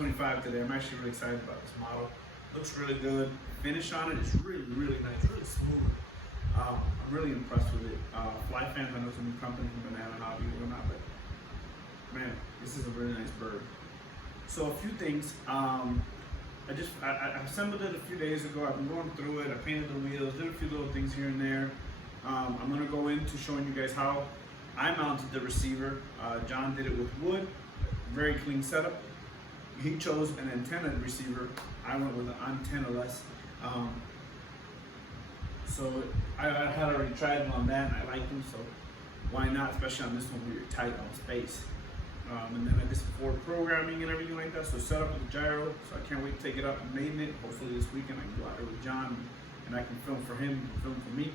Mig-25 today. I'm actually really excited about this model. Looks really good. Finish on it is really, really nice, really smooth. I'm really impressed with it. Flyfans, I know it's a new company from Banana Hobby or not, but man, this is a really nice bird. So a few things. I assembled it a few days ago. I've been going through it. I painted the wheels, did a few little things here and there. I'm gonna go into showing you guys how I mounted the receiver. John did it with wood, very clean setup. He chose an antenna receiver. I went with an antenna-less. So I had already tried them on that and I liked them, so why not, especially on this one where you're tight on space. And then I did some forward programming and everything like that, so set up with the gyro, so I can't wait to take it up and main it. Hopefully this weekend I can go out there with John and I can film for him and film for me.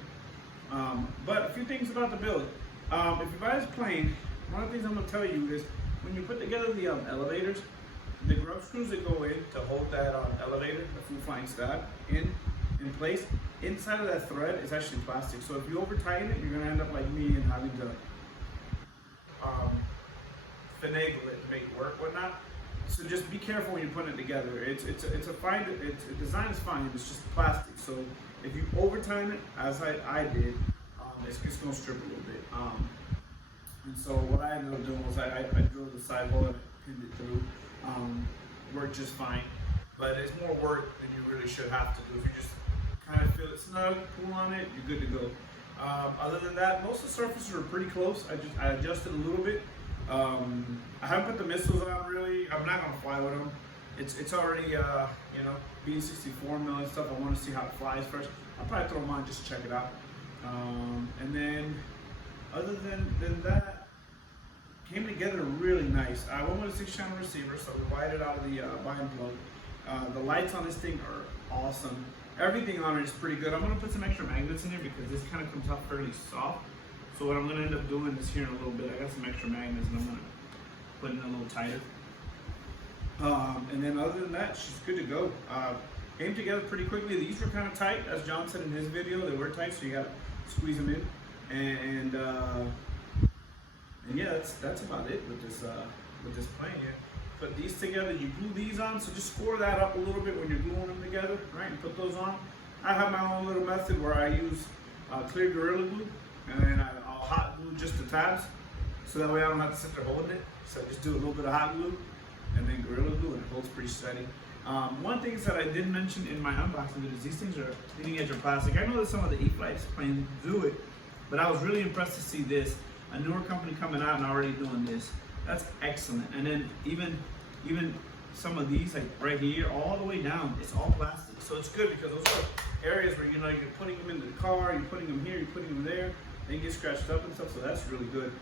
But a few things about the build. If you buy this plane, one of the things I'm going to tell you is when you put together the elevators, the grub screws that go in to hold that elevator, the full flying stab, in place, inside of that thread is actually plastic. So if you over tighten it, you're going to end up like me and having to finagle it to make it work, whatnot. So just be careful when you're putting it together. It's design is fine. It's just plastic. So if you over tighten it, as I did, it's going to strip a little bit. And so what I ended up doing was I drilled the side hole and pinned it through. Worked just fine, but it's more work than you really should have to do. If you just kind of feel it snug, pull on it, you're good to go. Other than that, most of the surfaces are pretty close. I adjusted a little bit. I haven't put the missiles on really. I'm not gonna fly with them. It's already you know, being 64 mil and stuff. I want to see how it flies first. I'll probably throw them on just to check it out. And then other than that, came together really nice. I went with a 6-channel receiver, so we wired it out of the bind plug. The lights on this thing are awesome. Everything on it is pretty good. I'm gonna put some extra magnets in here because this kind of comes out fairly soft. So what I'm gonna end up doing is here in a little bit, I got some extra magnets and I'm gonna put it in a little tighter. And then other than that, she's good to go. Came together pretty quickly. These were kind of tight, as John said in his video. They were tight, so you gotta squeeze them in. And yeah, that's about it with this plane here. Put these together, you glue these on, so just score that up a little bit when you're gluing them together, right? And put those on. I have my own little method where I use clear Gorilla Glue, and then I'll hot glue just the tabs, so that way I don't have to sit there holding it. So I just do a little bit of hot glue, and then Gorilla Glue, and it holds pretty steady. One thing that I did mention in my unboxing video is these things are leading edge of plastic. I know that some of the E-Flights planes do it, but I was really impressed to see this. A newer company coming out and already doing this. That's excellent. And then even some of these, like right here, all the way down, it's all plastic. So it's good because those are areas where, you know, you're putting them into the car, you're putting them here, you're putting them there, they get scratched up and stuff, so that's really good.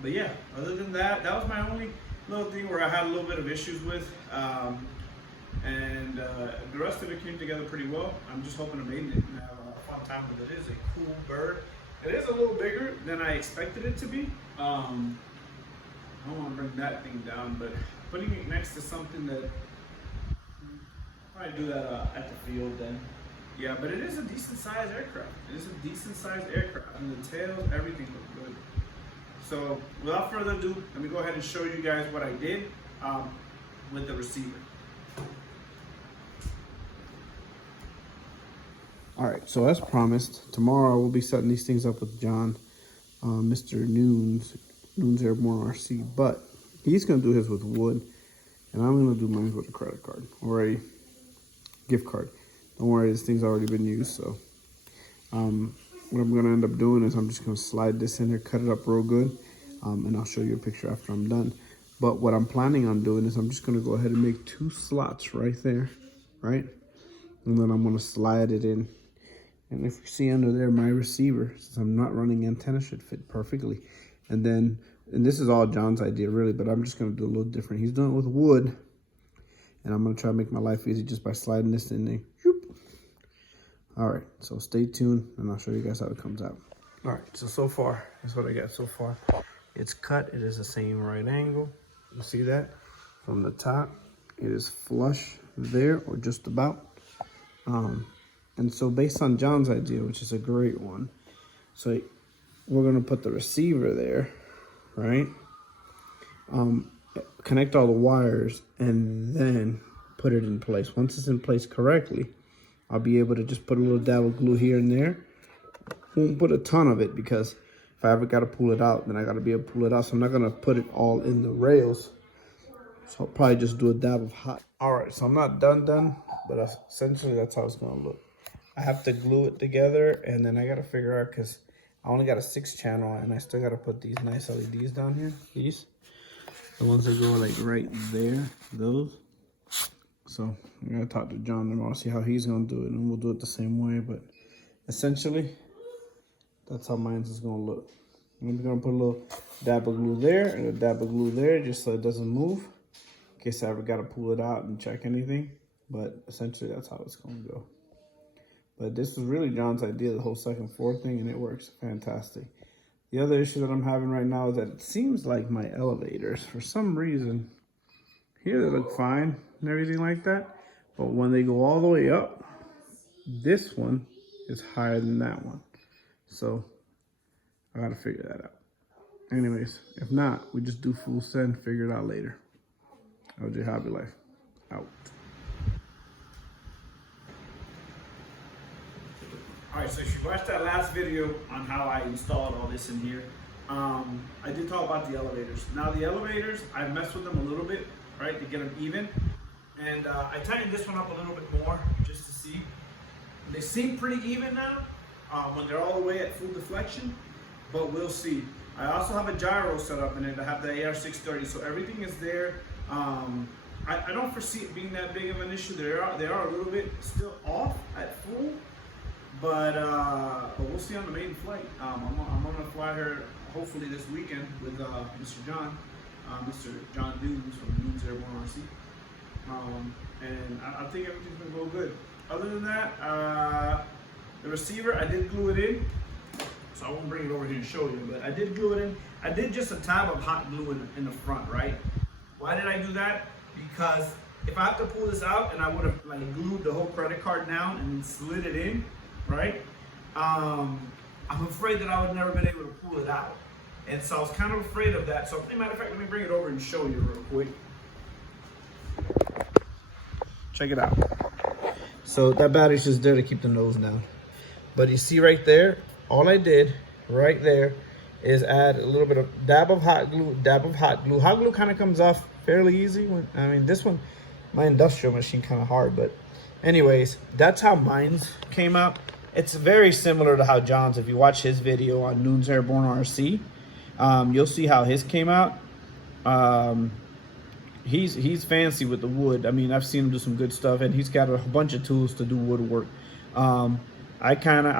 But yeah, other than that, that was my only little thing where I had a little bit of issues with. And the rest of it came together pretty well. I'm just hoping to make it and have a fun time with it. It is a cool bird. It is a little bigger than I expected it to be. I don't want to bring that thing down, but putting it next to something that I'll probably do that at the field then. Yeah, but it is a decent sized aircraft. It is a decent sized aircraft, and the tails, everything looks good. So without further ado, let me go ahead and show you guys what I did with the receiver. All right, so as promised, tomorrow we'll be setting these things up with John, Mr. Noon's Airborne RC, but he's gonna do his with wood, and I'm gonna do mine with a credit card or a gift card. Don't worry, this thing's already been used, so what I'm gonna end up doing is I'm just gonna slide this in there, cut it up real good, and I'll show you a picture after I'm done. But what I'm planning on doing is I'm just gonna go ahead and make 2 slots right there, right? And then I'm gonna slide it in. And if you see under there, my receiver, since I'm not running antenna, should fit perfectly. And then, and this is all John's idea really, but I'm just gonna do a little different. He's doing it with wood, and I'm gonna try to make my life easy just by sliding this in there. All right, so stay tuned, and I'll show you guys how it comes out. All right, so far, that's what I got so far. It's cut, it is the same right angle. You see that? From the top, it is flush there, or just about. And so based on John's idea, which is a great one, so we're gonna put the receiver there, right? connect all the wires, and then put it in place. Once it's in place correctly, I'll be able to just put a little dab of glue here and there. Won't put a ton of it because if I ever got to pull it out, then I got to be able to pull it out. So I'm not going to put it all in the rails. So I'll probably just do a dab of hot. All right, so I'm not done, but essentially that's how it's going to look. I have to glue it together, and then I got to figure out, because I only got a 6-channel, and I still got to put these nice LEDs down here. These, the ones that go like right there, those. So I'm going to talk to John tomorrow, see how he's going to do it, and we'll do it the same way. But essentially, that's how mine's is going to look. I'm going to put a little dab of glue there and a dab of glue there just so it doesn't move, in case I ever got to pull it out and check anything. But essentially, that's how it's going to go. But this was really John's idea, the whole 2nd, 4th thing, and it works fantastic. The other issue that I'm having right now is that it seems like my elevators, for some reason, here they look fine and everything like that. But when they go all the way up, this one is higher than that one. So I gotta figure that out. Anyways, if not, we just do full send, figure it out later. LJ Hobby Life, out. All right, so if you watched that last video on how I installed all this in here, I did talk about the elevators. Now the elevators, I messed with them a little bit, right, to get them even. And I tightened this one up a little bit more just to see. They seem pretty even now when they're all the way at full deflection, but we'll see. I also have a gyro set up in it. I have the AR630, so everything is there. I don't foresee it being that big of an issue. They are a little bit still off at full. But we'll see on the maiden flight. I'm gonna fly her hopefully this weekend with Mr. John Dunes from Dunes Airborne RC. And I think everything's gonna go good. Other than that, the receiver, I did glue it in. So I won't bring it over here and show you, but I did glue it in. I did just a tab of hot glue in the front, right? Why did I do that? Because if I have to pull this out and I would have like glued the whole credit card down and slid it in, right? I'm afraid that I would never been able to pull it out. And so I was kind of afraid of that. So as a matter of fact, let me bring it over and show you real quick. Check it out. So that battery's just there to keep the nose down. But you see right there, all I did right there is add a little bit of dab of hot glue, dab of hot glue. Hot glue kind of comes off fairly easy. I mean, this one, my industrial machine kind of hard, but anyways, that's how mine's came out. It's very similar to how John's, if you watch his video on Noon's Airborne RC, you'll see how his came out. He's fancy with the wood. I mean, I've seen him do some good stuff, and he's got a bunch of tools to do woodwork. I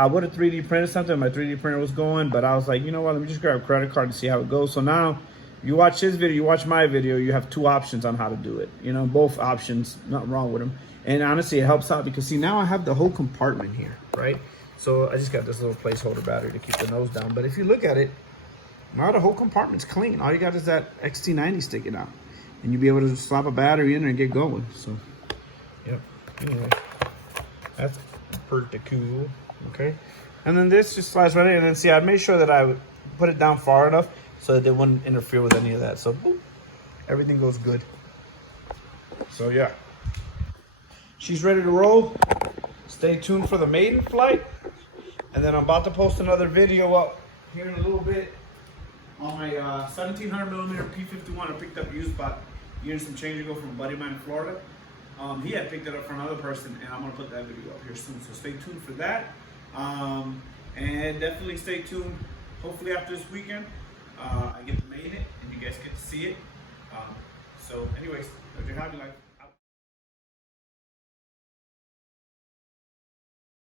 would have 3D printed something. My 3D printer was going, but I was like, you know what? Let me just grab a credit card and see how it goes. So now, you watch his video, you watch my video, you have 2 options on how to do it. You know, both options, nothing wrong with them. And honestly, it helps out because see, now I have the whole compartment here, right? So I just got this little placeholder battery to keep the nose down. But if you look at it, now the whole compartment's clean. All you got is that XT90 sticking out. And you'll be able to just slap a battery in there and get going. So, yep. Anyway, that's pretty cool. Okay. And then this just slides right in. And then see, I made sure that I would put it down far enough so that it wouldn't interfere with any of that. So, boop, everything goes good. So, yeah. She's ready to roll. Stay tuned for the maiden flight. And then I'm about to post another video up here in a little bit on my 1700mm P51. I picked up used about a year and some change ago from a buddy of mine in Florida. He had picked it up from another person, and I'm going to put that video up here soon. So stay tuned for that. And definitely stay tuned. Hopefully after this weekend, I get to main it, and you guys get to see it. So anyways, hope you're happy.